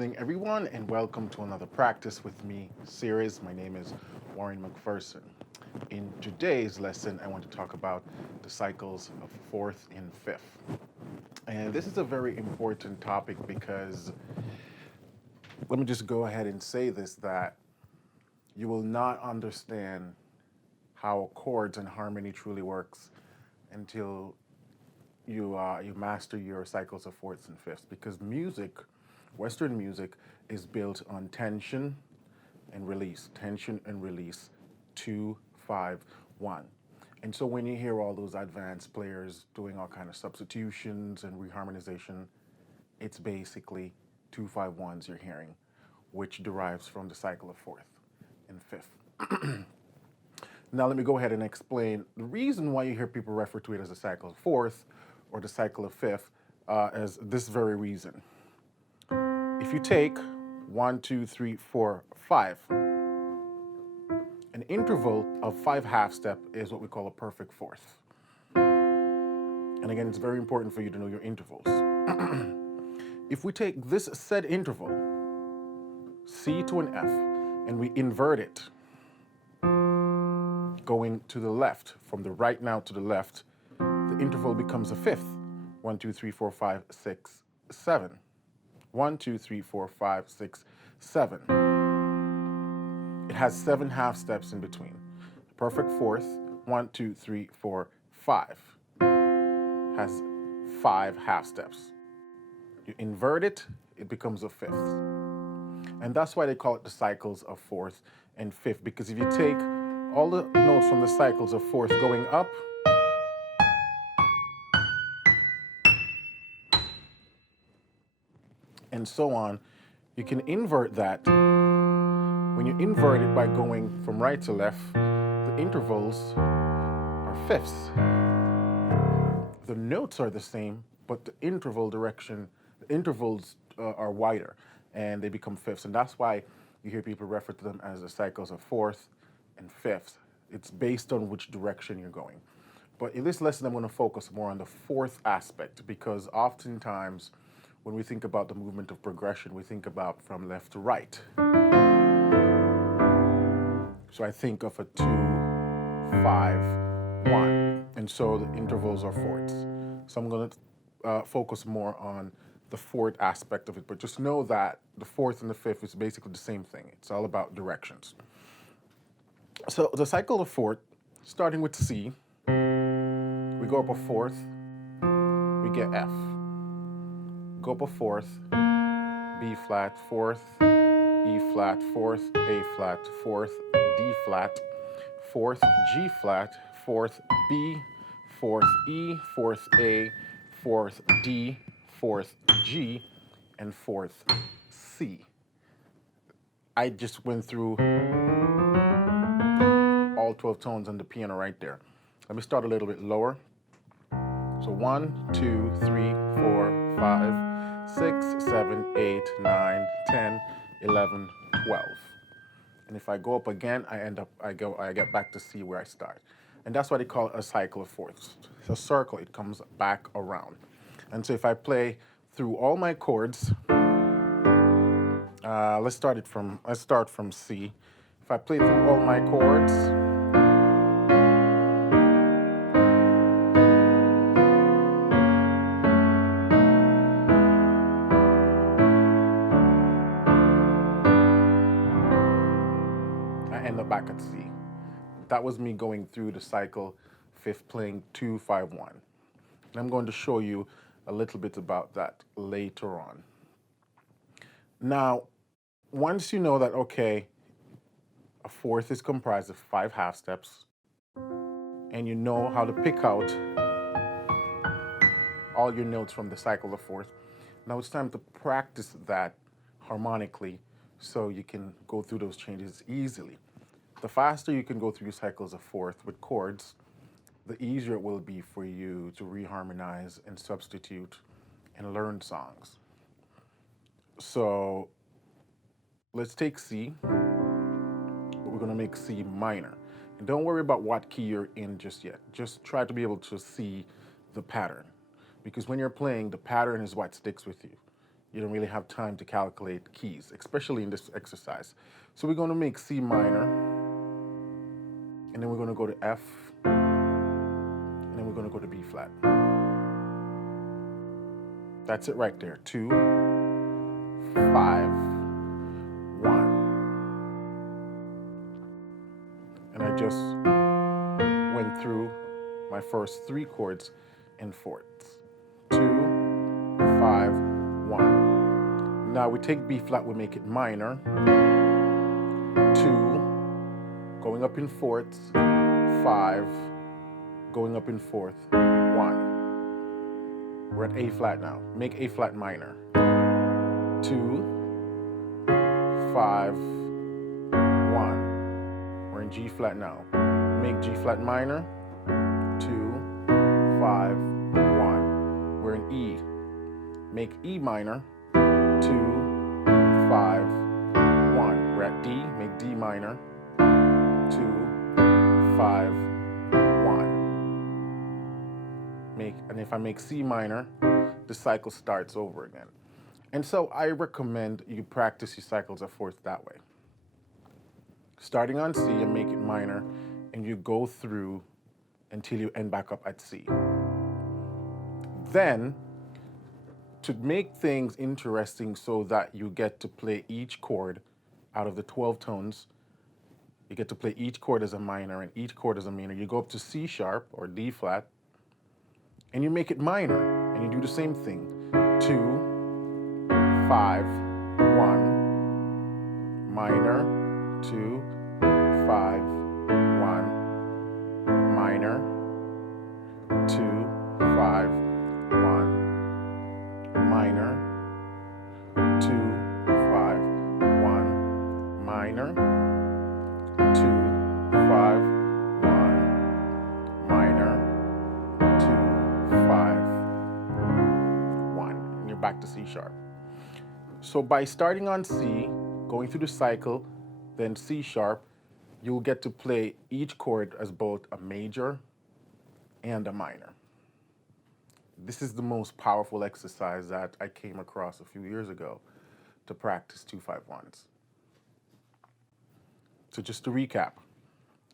evening, everyone, and welcome to another Practice with Me series. My name is Warren McPherson. In today's lesson, I want to talk about the cycles of fourth and fifth. And this is a very important topic because let me just go ahead and say this, that you will not understand how chords and harmony truly works until you master your cycles of fourths and fifths, because music, Western music, is built on tension and release, 2, 5, 1. And so when you hear all those advanced players doing all kind of substitutions and reharmonization, it's basically 2, 5, 1s you're hearing, which derives from the cycle of fourth and fifth. Now let me go ahead and explain the reason why you hear people refer to it as the cycle of fourth or the cycle of fifth, as this very reason. If you take 1, 2, 3, 4, 5, an interval of 5 half step is what we call a perfect fourth. And again, it's very important for you to know your intervals. If we take this said interval, C to an F, and we invert it, going to the left, from the right now to the left, the interval becomes a fifth. 1, 2, 3, 4, 5, 6, 7. 1, 2, 3, 4, 5, 6, 7. It has 7 half steps in between. Perfect fourth, 1, 2, 3, 4, 5, has 5 half steps. You invert it, it becomes a fifth. And that's why they call it the cycles of fourth and fifth, because if you take all the notes from the cycles of fourth going up, and so on, you can invert that. When you invert it by going from right to left, the intervals are fifths. The notes are the same, but the intervals are wider, and they become fifths. And that's why you hear people refer to them as the cycles of fourth and fifth. It's based on which direction you're going. But in this lesson, I'm going to focus more on the fourth aspect, because oftentimes when we think about the movement of progression, we think about from left to right. So I think of a 2, 5, 1. And so the intervals are fourths. So I'm going to focus more on the fourth aspect of it. But just know that the fourth and the fifth is basically the same thing. It's all about directions. So the cycle of fourth, starting with C, we go up a fourth, we get F. Go up a fourth, B flat, fourth, E flat, fourth, A flat, fourth, D flat, fourth, G flat, fourth, B, fourth, E, fourth, A, fourth, D, fourth, G, and fourth, C. I just went through all 12 tones on the piano right there. Let me start a little bit lower. So 1, 2, 3, 4, 5, 6, 7, 8, 9, 10, 11, 12. And if I go up again, I get back to C where I start. And that's why they call it a cycle of fourths. It's a circle, it comes back around. And so if I play through all my chords, let's start from C. If I play through all my chords, back at C. That was me going through the cycle fifth, playing 2, 5, 1. And I'm going to show you a little bit about that later on. Now, once you know that, okay, a fourth is comprised of 5 half steps, and you know how to pick out all your notes from the cycle of fourth, now it's time to practice that harmonically so you can go through those changes easily. The faster you can go through your cycles of fourth with chords, the easier it will be for you to reharmonize and substitute and learn songs. So let's take C, but we're going to make C minor. And don't worry about what key you're in just yet. Just try to be able to see the pattern. Because when you're playing, the pattern is what sticks with you. you don't really have time to calculate keys, especially in this exercise. So we're going to make C minor, and then we're going to go to F, and then we're going to go to B flat. That's it right there. 2, 5, 1. And I just went through my first 3 chords in fourths. 2, 5, 1. Now we take B flat, we make it minor. 2, going up in fourths. 5, going up in fourth. 1. We're at A flat now. Make A flat minor. 2, 5, 1. We're in G flat now. Make G flat minor. 2, 5, 1. We're in E. Make E minor. 2, 5, 1. We're at D. Make D minor. 2, 5, 1. And if I make C minor, the cycle starts over again. And so I recommend you practice your cycles of fourths that way. Starting on C and make it minor, and you go through until you end back up at C. Then, to make things interesting so that you get to play each chord out of the 12 tones, you get to play each chord as a minor and each chord as a minor. You go up to C sharp or D flat, and you make it minor, and you do the same thing. 2, 5, 1, minor, 2, 5, 1, minor, 2, 5, 1, minor, 2, 5, 1, minor, 2, 5, 1, minor, 2, 5, 1. And you're back to C sharp. So by starting on C, going through the cycle, then C sharp, you'll get to play each chord as both a major and a minor. This is the most powerful exercise that I came across a few years ago to practice 2-5-1s. So just to recap,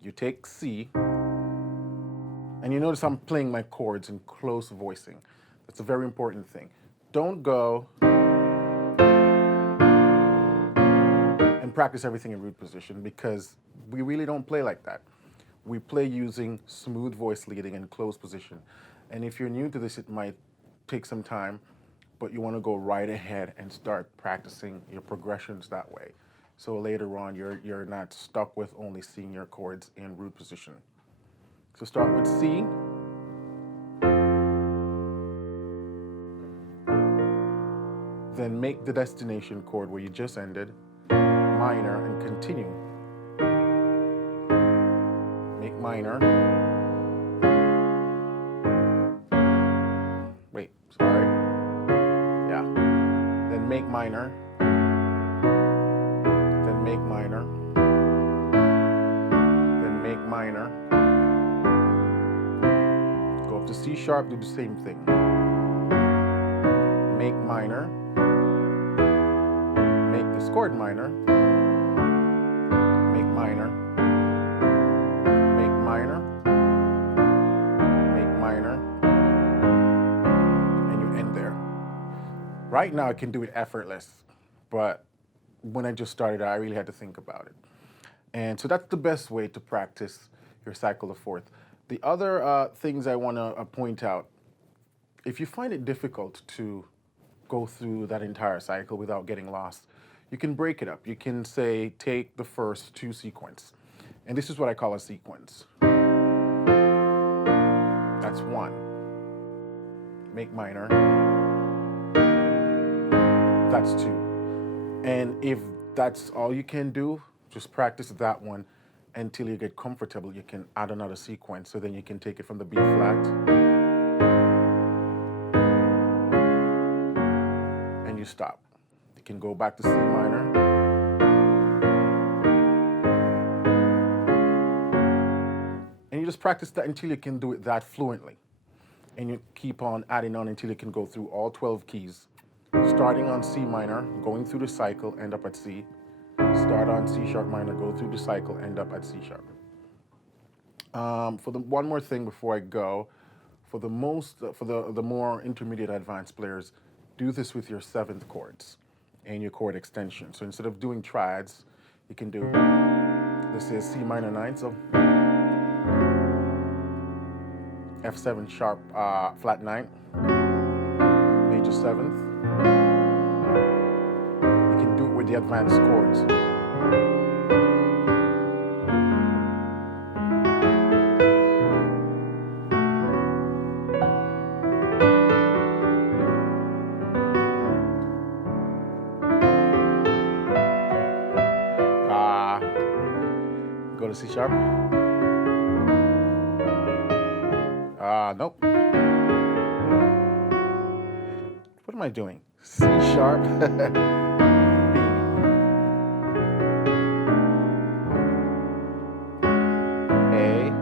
you take C, and you notice I'm playing my chords in close voicing. That's a very important thing. Don't go and practice everything in root position, because we really don't play like that. We play using smooth voice leading and close position. And if you're new to this, it might take some time, but you want to go right ahead and start practicing your progressions that way. So later on, you're not stuck with only seeing your chords in root position. So start with C. Then make the destination chord where you just ended minor and continue. Make minor. Wait, sorry. Yeah. Then make minor. Then make minor. Then make minor. Go up to C sharp, do the same thing. Make minor. Make this chord minor. Make minor. Make minor. Make minor. And you end there. Right now I can do it effortless, but when I just started, I really had to think about it. And so that's the best way to practice your cycle of fourth. The other things I want to point out, if you find it difficult to go through that entire cycle without getting lost, you can break it up. You can say, take the first 2 sequence. And this is what I call a sequence. That's 1. Make minor. That's 2. And if that's all you can do, just practice that one until you get comfortable. You can add another sequence, so then you can take it from the B flat and you stop. You can go back to C minor. And you just practice that until you can do it that fluently. And you keep on adding on until you can go through all 12 keys starting on C minor, going through the cycle, end up at C. Start on C sharp minor, go through the cycle, end up at C sharp. For the one more thing before I go, for the more intermediate advanced players, do this with your seventh chords and your chord extension. So instead of doing triads, you can do, this is C minor 9, so F7 sharp flat 9, major 7th. You can do it with the advanced chords. Go to C sharp. Nope. What am I doing? C sharp, B. A.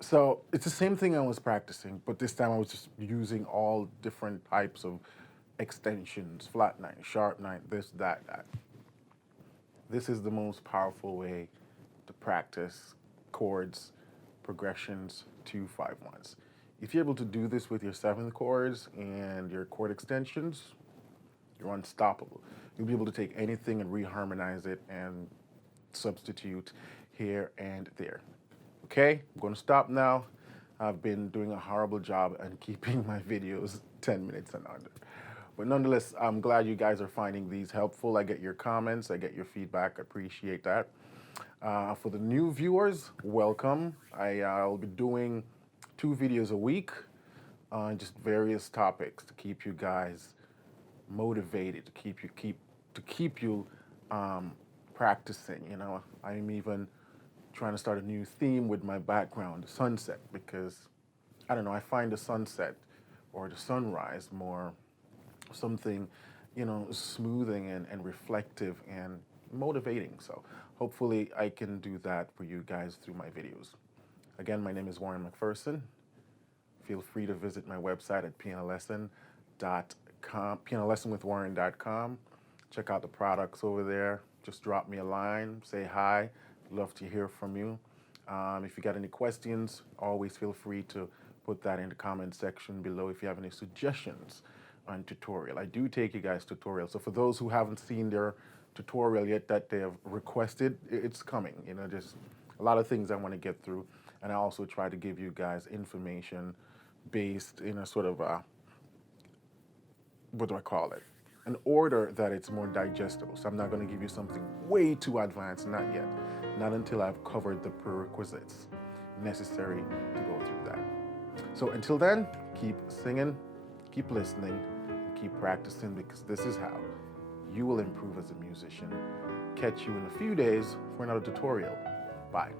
So it's the same thing I was practicing, but this time I was just using all different types of extensions, flat 9, sharp 9, this, that. This is the most powerful way to practice chords, progressions, 2, 5, 1s. If you're able to do this with your seventh chords and your chord extensions, you're unstoppable. You'll be able to take anything and reharmonize it and substitute here and there. Okay, I'm going to stop now. I've been doing a horrible job and keeping my videos 10 minutes and under. But nonetheless, I'm glad you guys are finding these helpful. I get your comments, I get your feedback, I appreciate that. For the new viewers, welcome. I'll be doing 2 videos a week on just various topics to keep you guys motivated, to keep you practicing. You know, I'm even trying to start a new theme with my background, the sunset, because I don't know, I find the sunset or the sunrise more something, you know, smoothing and reflective and motivating. So hopefully I can do that for you guys through my videos. Again, my name is Warren McPherson. Feel free to visit my website at pianolesson.com, pianolessonwithwarren.com. Check out the products over there. Just drop me a line, say hi. Love to hear from you. If you got any questions, always feel free to put that in the comment section below. If you have any suggestions on tutorial, I do take you guys tutorials. So for those who haven't seen their tutorial yet that they have requested, it's coming. You know, there's a lot of things I want to get through, and I also try to give you guys information based in a sort of what do I call it? An order that it's more digestible. So I'm not going to give you something way too advanced, not yet. Not until I've covered the prerequisites necessary to go through that. So until then, keep singing, keep listening, and keep practicing, because this is how you will improve as a musician. Catch you in a few days for another tutorial. Bye.